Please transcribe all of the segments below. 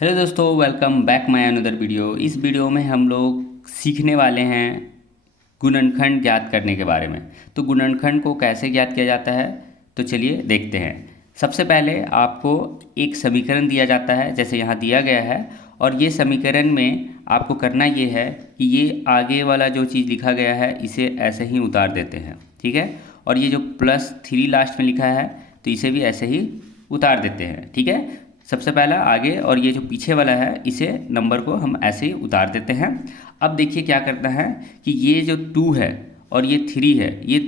Hello दोस्तों, welcome back my another video. इस video में हम लोग सीखने वाले हैं गुणनखंड ज्ञात करने के बारे में। तो गुणनखंड को कैसे ज्ञात किया जाता है, तो चलिए देखते हैं। सबसे पहले आपको एक समीकरण दिया जाता है, जैसे यहाँ दिया गया है। और ये समीकरण में आपको करना ये है कि ये आगे वाला जो चीज़ लिखा गया है इसे ऐसे ही उतार देते हैं, ठीक है। और ये जो +3 लास्ट में लिखा है तो इसे भी ऐसे ही उतार देते हैं, ठीक है। सबसे पहला आगे और ये जो पीछे वाला है इसे नंबर को हम ऐसे ही उतार देते हैं। अब देखिए क्या करना है कि ये जो 2 है और ये 3 है, ये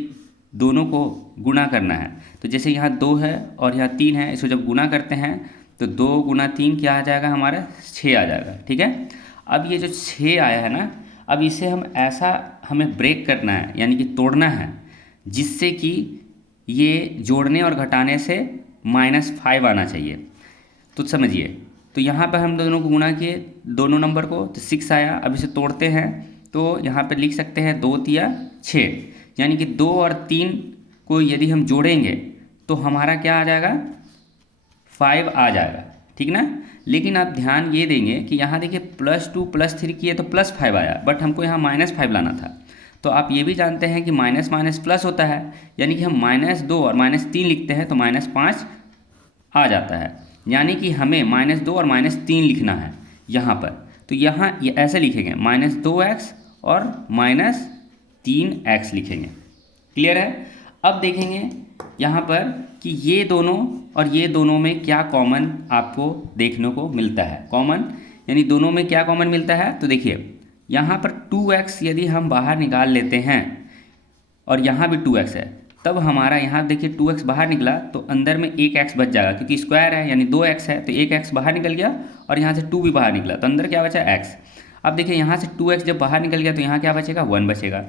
दोनों को गुणा करना है। तो जैसे यहाँ 2 है और यहाँ 3 है, इसको जब गुणा करते हैं तो 2 गुना 3 क्या आ जाएगा, हमारा 6 आ जाएगा, ठीक है। अब ये जो 6 आया है ना, अब इसे हम ऐसा हमें ब्रेक करना है, यानी कि तोड़ना है, जिससे कि ये जोड़ने और घटाने से -5 आना चाहिए। तो समझिए, तो यहाँ पर हम दोनों को गुणा किए, दोनों नंबर को, तो 6 आया। अब इसे तोड़ते हैं तो यहाँ पर लिख सकते हैं 2 तिया 6, यानी कि 2 और 3 को यदि हम जोड़ेंगे तो हमारा क्या आ जाएगा, 5 आ जाएगा, ठीक ना। लेकिन आप ध्यान ये देंगे कि यहाँ देखिए +2 +3 किए तो +5 आया, बट हमको यहाँ -5 लाना था। तो आप ये भी जानते हैं कि माइनस माइनस प्लस होता है, यानी कि हम -2 और -3 लिखते हैं तो -5 आ जाता है। यानी कि हमें -2 और -3 लिखना है यहाँ पर। तो यहाँ ये ऐसे लिखेंगे -2x और -3x लिखेंगे। क्लियर है। अब देखेंगे यहाँ पर कि ये दोनों और ये दोनों में क्या कॉमन आपको देखने को मिलता है। कॉमन यानी दोनों में क्या कॉमन मिलता है, तो देखिए यहाँ पर 2x यदि हम बाहर निकाल लेते हैं और यहाँ भी 2x है, तब हमारा यहाँ देखिए 2x बाहर निकला तो अंदर में एक x बच जाएगा, क्योंकि स्क्वायर है यानी 2x है, तो एक x बाहर निकल गया और यहाँ से 2 भी बाहर निकला तो अंदर क्या बचा, x। अब देखिए यहाँ से 2x जब बाहर निकल गया तो यहाँ क्या बचेगा, 1 बचेगा,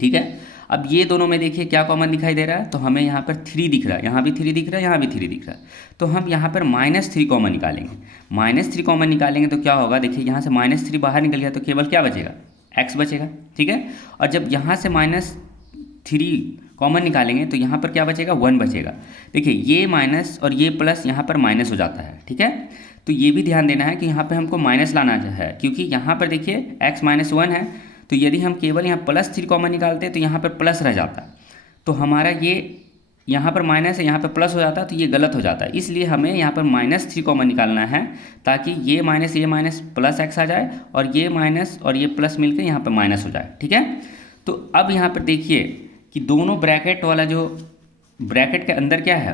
ठीक है। अब ये दोनों में देखिए क्या कॉमन दिखाई दे रहा है, तो हमें यहाँ पर 3 दिख रहा है, यहाँ भी 3 दिख रहा है, यहाँ भी 3 दिख रहा है। तो हम यहाँ पर -3 कॉमन निकालेंगे। -3 कॉमन निकालेंगे तो क्या होगा, देखिए यहाँ से -3 बाहर निकल गया तो केवल क्या बचेगा, x बचेगा, ठीक है। और जब यहाँ से -3 कॉमन निकालेंगे तो यहाँ पर क्या बचेगा, 1 बचेगा। देखिए ये माइनस और ये प्लस यहाँ पर माइनस हो जाता है, ठीक है। तो ये भी ध्यान देना है कि यहाँ पर हमको माइनस लाना है, क्योंकि यहाँ पर देखिए x -1 है, तो यदि हम केवल यहाँ +3 कॉमन निकालते तो यहाँ पर प्लस रह जाता। तो हमारा ये यहाँ पर माइनस है, यहाँ पर प्लस हो जाता, तो ये गलत हो जाता है। इसलिए हमें यहाँ पर -3 कॉमन निकालना है, ताकि ये माइनस प्लस x आ जाए और ये माइनस और ये प्लस मिलकर यहाँ पर माइनस हो जाए, ठीक है। तो अब यहाँ पर देखिए कि दोनों ब्रैकेट वाला जो ब्रैकेट के अंदर क्या है,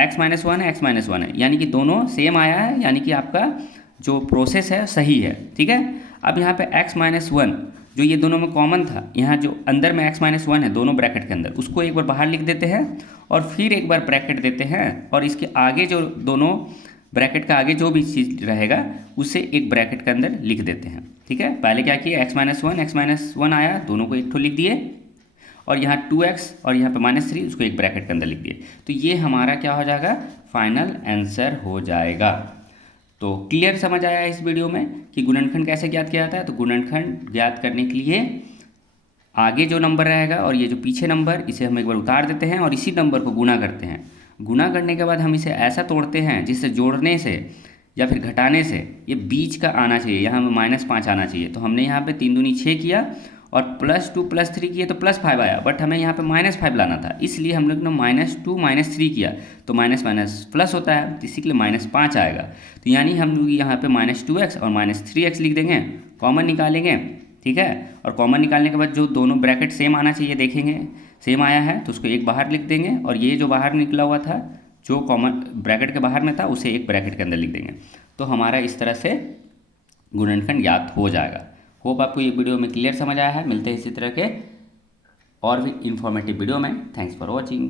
x -1 है, x -1 है, यानी कि दोनों सेम आया है, यानी कि आपका जो प्रोसेस है सही है, ठीक है। अब यहाँ पे x -1 जो ये दोनों में कॉमन था, यहाँ जो अंदर में x -1 है दोनों ब्रैकेट के अंदर, उसको एक बार बाहर लिख देते हैं और फिर एक बार ब्रैकेट देते हैं, और इसके आगे जो दोनों ब्रैकेट का आगे जो भी चीज़ रहेगा उसे एक ब्रैकेट के अंदर लिख देते हैं, ठीक है। पहले क्या किए, x -1 आया, दोनों को एक ठो लिख दिए, और यहाँ 2x और यहाँ पे -3 उसको एक ब्रैकेट के अंदर लिख दिए। तो ये हमारा क्या हो जाएगा, फाइनल आंसर हो जाएगा। तो क्लियर समझ आया इस वीडियो में कि गुणनखंड कैसे ज्ञात किया जाता है। तो गुणनखंड ज्ञात करने के लिए आगे जो नंबर रहेगा और ये जो पीछे नंबर, इसे हम एक बार उतार देते हैं और इसी नंबर को गुणा करते हैं। गुणा करने के बाद हम इसे ऐसा तोड़ते हैं जिससे जोड़ने से या फिर घटाने से ये बीच का आना चाहिए, यहाँ -5 आना चाहिए। तो हमने यहाँ पे 3 दूनी 6 किया और +2 +3 किए तो +5 आया, बट हमें यहाँ पे -5 लाना था, इसलिए हम लोग ने -2 -3 किया तो माइनस माइनस प्लस होता है, तो इसी के लिए -5 आएगा। तो यानी हम लोग यहाँ पे -2x और -3x लिख देंगे, कॉमन निकालेंगे, ठीक है। और कॉमन निकालने के बाद जो दोनों ब्रैकेट सेम आना चाहिए, देखेंगे सेम आया है तो उसको एक बाहर लिख देंगे, और ये जो बाहर निकला हुआ था जो कॉमन ब्रैकेट के बाहर में था उसे एक ब्रैकेट के अंदर लिख देंगे। तो हमारा इस तरह से गुणनखंड ज्ञात हो जाएगा। होप आपको ये वीडियो में क्लियर समझ आया है। मिलते हैं इसी तरह के और भी इंफॉर्मेटिव वीडियो में। Thanks for watching.